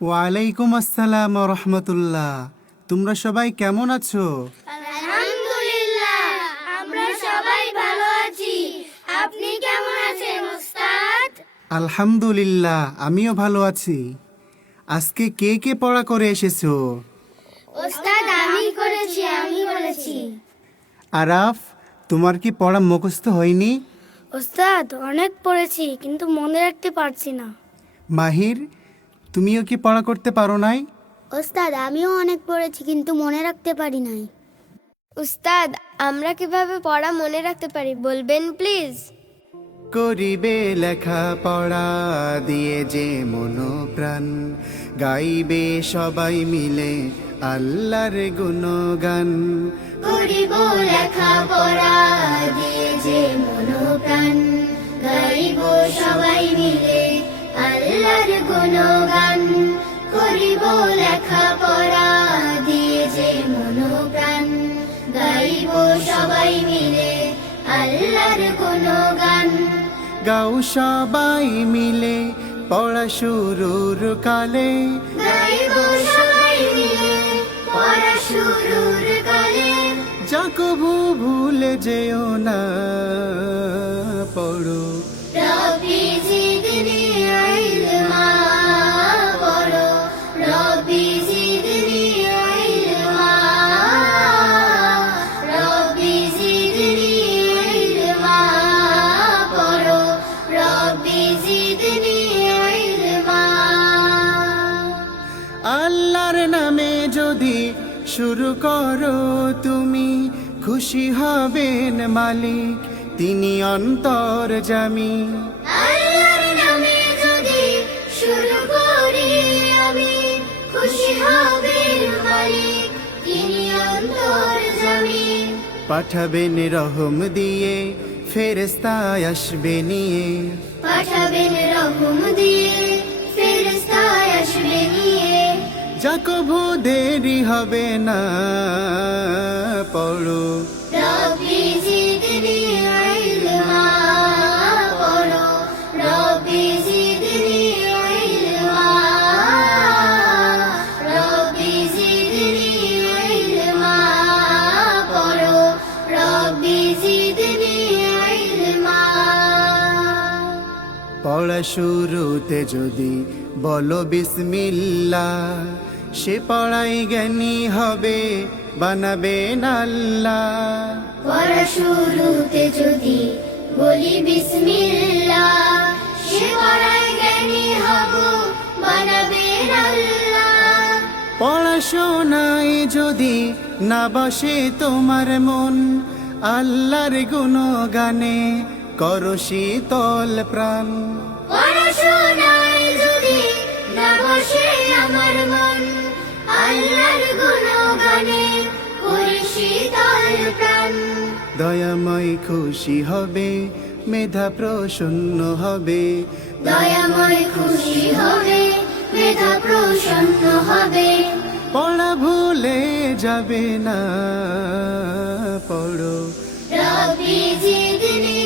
ওয়ালাইকুম আসসালাম রহমতুল্লাহ। তোমরা সবাই কেমন আছো? আলহামদুলিল্লাহ, আমরা সবাই ভালো আছি। আপনি কেমন আছেন ওস্তাদ? আলহামদুলিল্লাহ, আমিও ভালো আছি। আজকে কে কে পড়া করে এসেছো? ওস্তাদ, আমি করেছি। আরাফ, তোমার কি পড়া মুখস্থ হয়নি? ওস্তাদ, অনেক পড়েছি কিন্তু মনে রাখতে পারছি না। মাহির, তুমিও কি পড়া করতে পারো নাই? ওস্তাদ, আমিও অনেক পড়েছি কিন্তু মনে রাখতে পারি নাই। উস্তাদ, আমরা কিভাবে পড়া মনে রাখতে পারি বলবেন প্লিজ? করিবে লেখা পড়া দিয়ে যে মনোপ্রাণ, গাইবে সবাই মিলে আল্লাহর গুণগান। করিব লেখাপড়া দিয়ে যে মনোপ্রাণ, গাইব সবাই মিলে আল্লাহর গুণগান। করিব লেখাপড়া দিয়ে যে মনোপ্রাণ, গাইব সবাই মিলে আল্লাহর গুণগান। গাও সবাই মিলে পড়া শুরুর কালে, গাইব সবাই মিলে পড়া শুরুর কালে। যা কভু ভুলে যেও না, পড়ো রব্বি জিদনি ইলমা, পড়ো রব্বি জিদনি ইলমা, রব্বি জিদনি ইলমা, পড়ো রব্বি জিদনি ইলমা। আল্লাহর নামে যদি শুরু করো তুমি, খুশি হবেন মালিক, তিনি অন্তর্যামী। আল্লাহর নামে যদি শুরু করি আমি, খুশি হবেন মালিক, তিনি অন্তর্যামী। পাঠাবেন রহম দিয়ে, ফেরেশতায় আসবে নিয়ে। পাঠাবেন রহম দিয়ে, ফেরেশতায় আসবে নিয়ে। যা কভু দেরি হবে না, পড়ো রব্বি জিদনি ইলমা, পড়ো রব্বি জিদনি ইলমা, রব্বি জিদনি ইলমা, পড়ো রব্বি জিদনি ইলমা। পড়া শুরুতে যদি বলো বিসমিল্লাহ, সে পড়াই জ্ঞানী হবে, বানাবেন আল্লাহ। পড়া শুরুতে যদি বলি বিসমিল্লাহ, সে পড়ায় জ্ঞানী হব, বানাবেন আল্লাহ। পড়াশোনায় যদি না বসে তোমার মন, আল্লাহর গুণগানে করো শীতল প্রাণ। পড়াশোনায় যদি না বসে আমার মন, আল্লাহর গুণগানে করি শীতল প্রাণ। দয়াময় খুশি হবে, মেধা প্রসন্ন হবে। দয়াময় খুশি হবে, মেধা প্রসন্ন হবে। পড়া ভুলে যাবে না, পড়ো রব্বি জিদনি